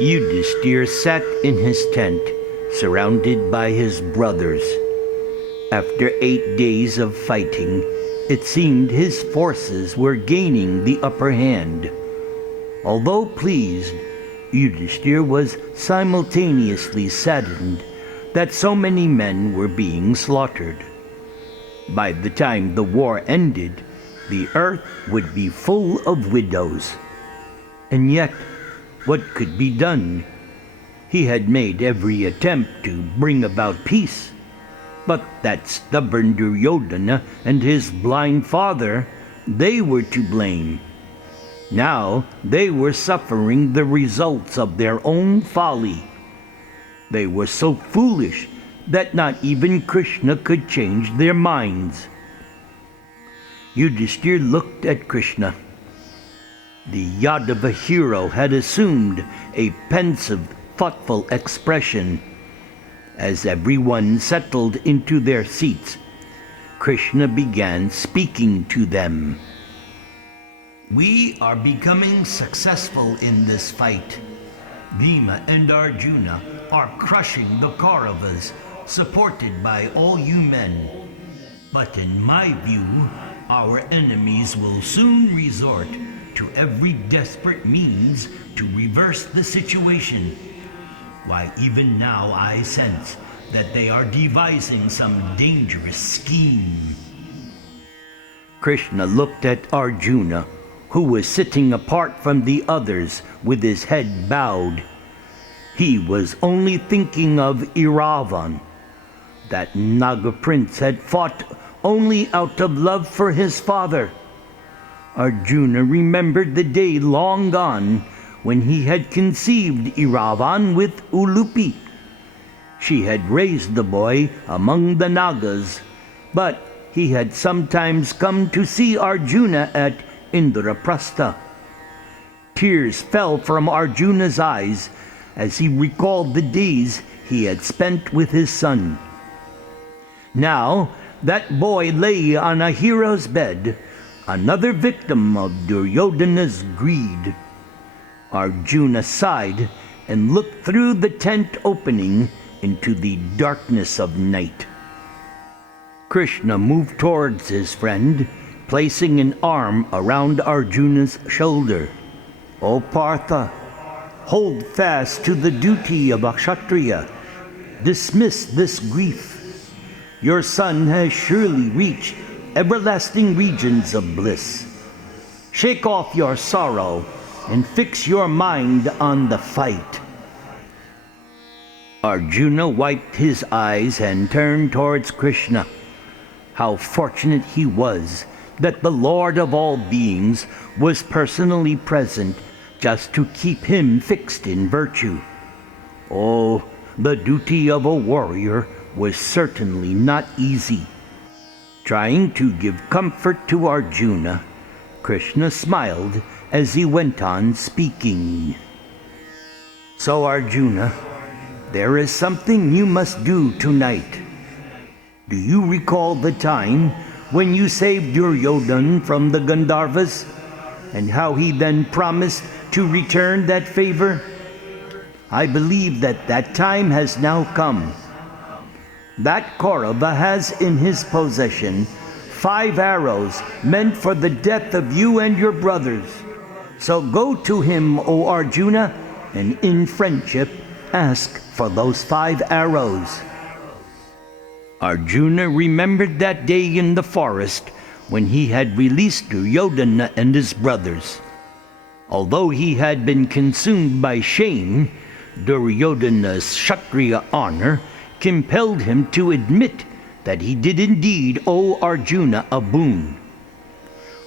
Yudhishthir sat in his tent, surrounded by his brothers. After 8 days of fighting, it seemed his forces were gaining the upper hand. Although pleased, Yudhishthir was simultaneously saddened that so many men were being slaughtered. By the time the war ended, the earth would be full of widows. And yet, what could be done? He had made every attempt to bring about peace. But that stubborn Duryodhana and his blind father, they were to blame. Now they were suffering the results of their own folly. They were so foolish that not even Krishna could change their minds. Yudhishthir looked at Krishna. The Yadava hero had assumed a pensive, thoughtful expression. As everyone settled into their seats, Krishna began speaking to them. "We are becoming successful in this fight. Bhima and Arjuna are crushing the Kauravas, supported by all you men. But in my view, our enemies will soon resort to every desperate means to reverse the situation. Why, even now I sense that they are devising some dangerous scheme." Krishna looked at Arjuna, who was sitting apart from the others with his head bowed. He was only thinking of Iravan. That Naga prince had fought only out of love for his father. Arjuna remembered the day long gone when he had conceived Iravan with Ulupi. She had raised the boy among the Nagas, but he had sometimes come to see Arjuna at Indraprastha. Tears fell from Arjuna's eyes as he recalled the days he had spent with his son. Now that boy lay on a hero's bed, another victim of Duryodhana's greed. Arjuna sighed and looked through the tent opening into the darkness of night. Krishna moved towards his friend, placing an arm around Arjuna's shoulder. "O Partha, hold fast to the duty of a Kshatriya. Dismiss this grief. Your son has surely reached everlasting regions of bliss. Shake off your sorrow and fix your mind on the fight." Arjuna wiped his eyes and turned towards Krishna. How fortunate he was that the Lord of all beings was personally present just to keep him fixed in virtue. Oh, the duty of a warrior was certainly not easy. Trying to give comfort to Arjuna, Krishna smiled as he went on speaking. "So Arjuna, there is something you must do tonight. Do you recall the time when you saved Duryodhana from the Gandharvas, and how he then promised to return that favor? I believe that time has now come. That Kaurava has in his possession 5 arrows meant for the death of you and your brothers. So go to him, O Arjuna, and in friendship ask for those 5 arrows." Arjuna remembered that day in the forest when he had released Duryodhana and his brothers. Although he had been consumed by shame, Duryodhana's Kshatriya honor compelled him to admit that he did indeed owe Arjuna a boon.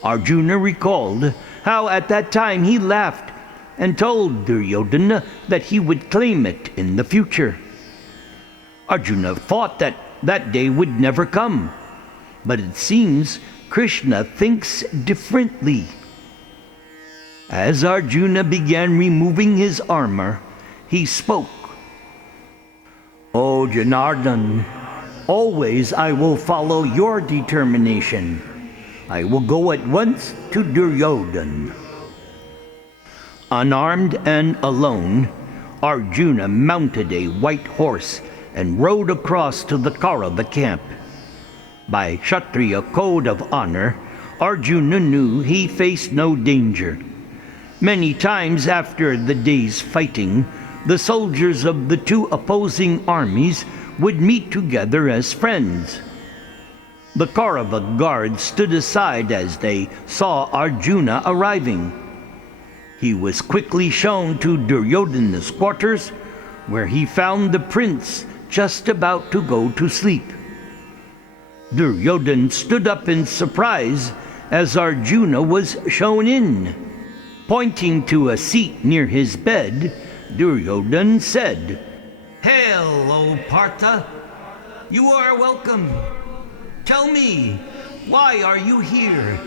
Arjuna recalled how at that time he laughed and told Duryodhana that he would claim it in the future. Arjuna thought that day would never come, but it seems Krishna thinks differently. As Arjuna began removing his armor, he spoke. "O Janardhan, always I will follow your determination. I will go at once to Duryodhana." Unarmed and alone, Arjuna mounted a white horse and rode across to the Kaurava camp. By Kshatriya code of honor, Arjuna knew he faced no danger. Many times after the day's fighting, the soldiers of the two opposing armies would meet together as friends. The Kaurava guards stood aside as they saw Arjuna arriving. He was quickly shown to Duryodhana's quarters, where he found the prince just about to go to sleep. Duryodhana stood up in surprise as Arjuna was shown in. Pointing to a seat near his bed, Duryodhana said, "Hail, O Partha! You are welcome. Tell me, why are you here?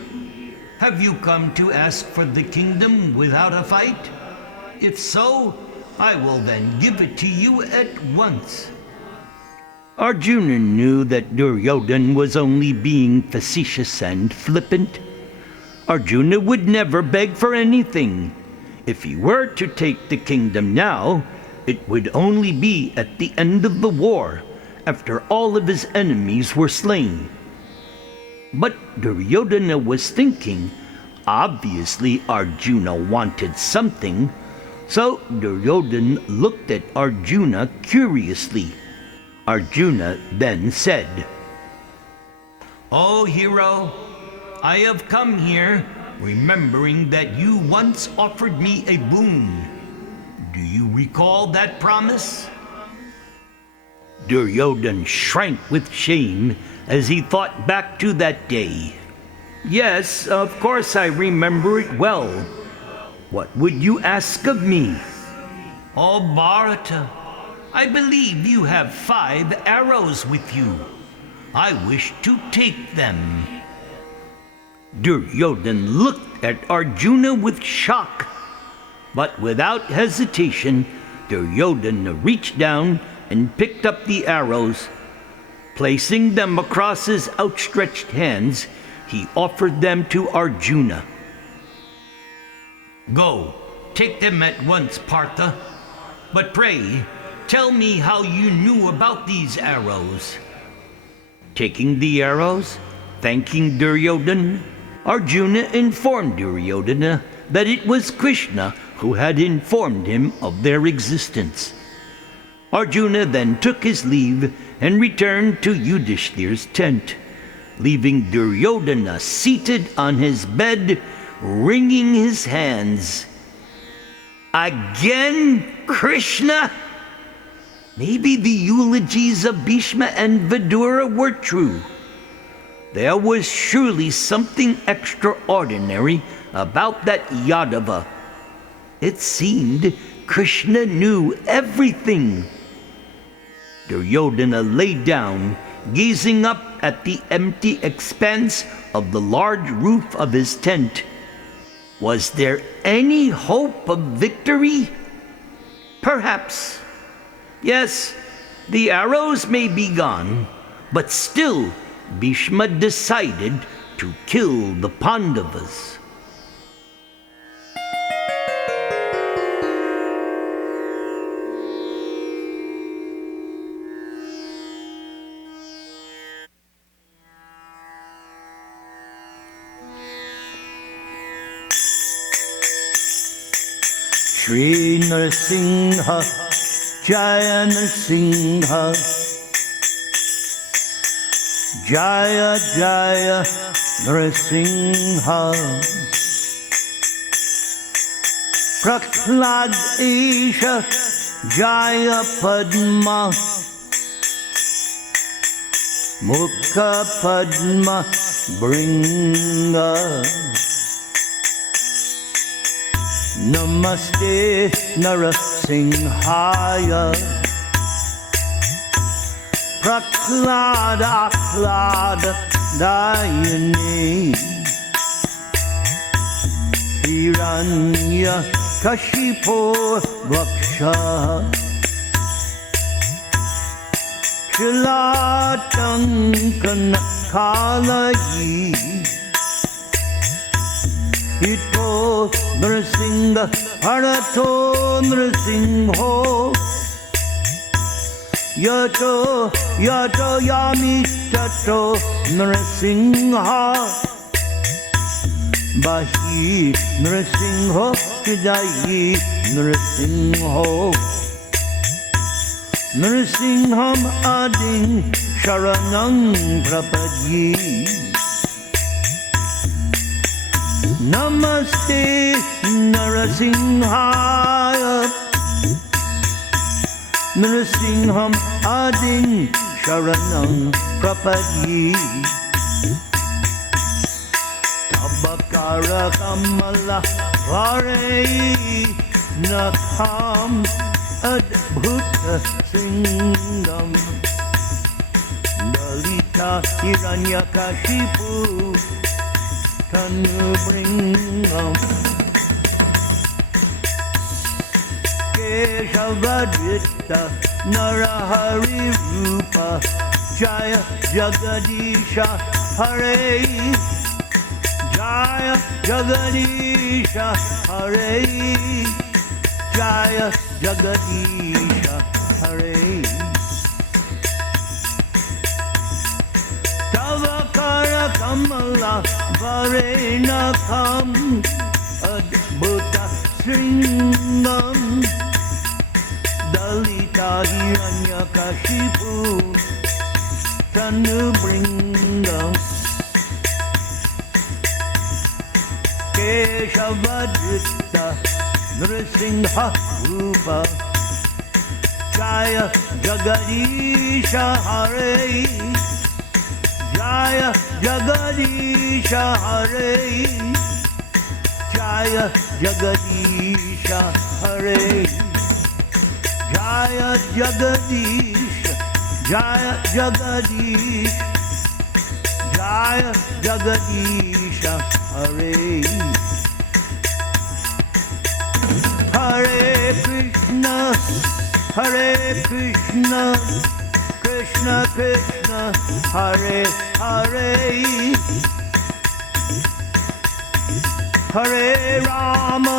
Have you come to ask for the kingdom without a fight? If so, I will then give it to you at once." Arjuna knew that Duryodhana was only being facetious and flippant. Arjuna would never beg for anything. If he were to take the kingdom now, it would only be at the end of the war, after all of his enemies were slain. But Duryodhana was thinking, obviously Arjuna wanted something, so Duryodhana looked at Arjuna curiously. Arjuna then said, "O hero, I have come here remembering that you once offered me a boon. Do you recall that promise?" Duryodhana shrank with shame as he thought back to that day. "Yes, of course I remember it well. What would you ask of me?" "O Bharata, I believe you have 5 arrows with you. I wish to take them." Duryodhana looked at Arjuna with shock, but without hesitation, Duryodhana reached down and picked up the arrows. Placing them across his outstretched hands, he offered them to Arjuna. "Go, take them at once, Partha. But pray, tell me how you knew about these arrows." Taking the arrows, thanking Duryodhana, Arjuna informed Duryodhana that it was Krishna who had informed him of their existence. Arjuna then took his leave and returned to Yudhishthir's tent, leaving Duryodhana seated on his bed, wringing his hands. Again, Krishna? Maybe the eulogies of Bhishma and Vidura were true. There was surely something extraordinary about that Yadava. It seemed Krishna knew everything. Duryodhana lay down, gazing up at the empty expanse of the large roof of his tent. Was there any hope of victory? Perhaps. Yes, the arrows may be gone, but still Bhishma decided to kill the Pandavas. Shri Narsingha, Jaya Narsingha, Jaya Jaya Narsingha. Prahlad Isha, Jaya Padma, Mukha Padma Bringa. Namaste Narasimhaya, Prahlada Ahlada Dayani, Hiranya Kashipo Vaksha, Shilatankana Kalayi, Ito Nrasingha Harato Nrsimho Yato Yamishtato Nrsimha Bahi Nrsimho Hidayi Nrsimho Nrsimham Adin Sharanang Prapadyi Namaste Narasimhaya Nrsimham Adin Sharanam Prapadyi Tabakara Kamala Varei Nakham Adbhuta Singam Dalita Hiranyakashipu Tanubringam Keshavadritta Narahari Rupa Jaya Jagadisha Hare Jaya Jagadisha Hare Jaya Jagadisha Hare Tavakara Kamala Varena Kam Adbhuta Sringam Dalita Hiranyakashipu Tanubringam Keshavadritta Nrsimha Rupa Jaya Jagadisha Hare Jaya Jagadisha Hare Jaya Jagadisha Hare Jaya Jagadisha Jaya Jagadish Jaya Jagadisha Hare Hare Krishna Hare Krishna Krishna Krishna Hare Hare Hare Rama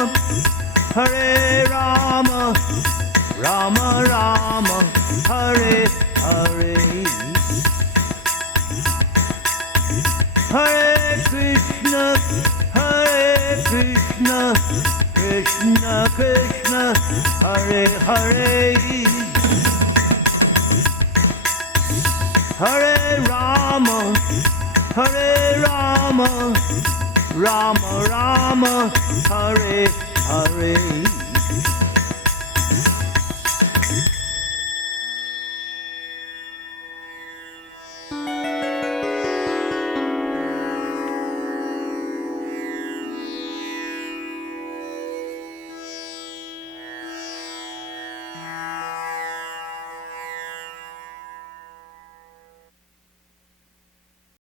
Hare Rama Rama Rama Hare Hare Hare Krishna Krishna Krishna Hare Hare Hare Rama Rama Rama Hare Hare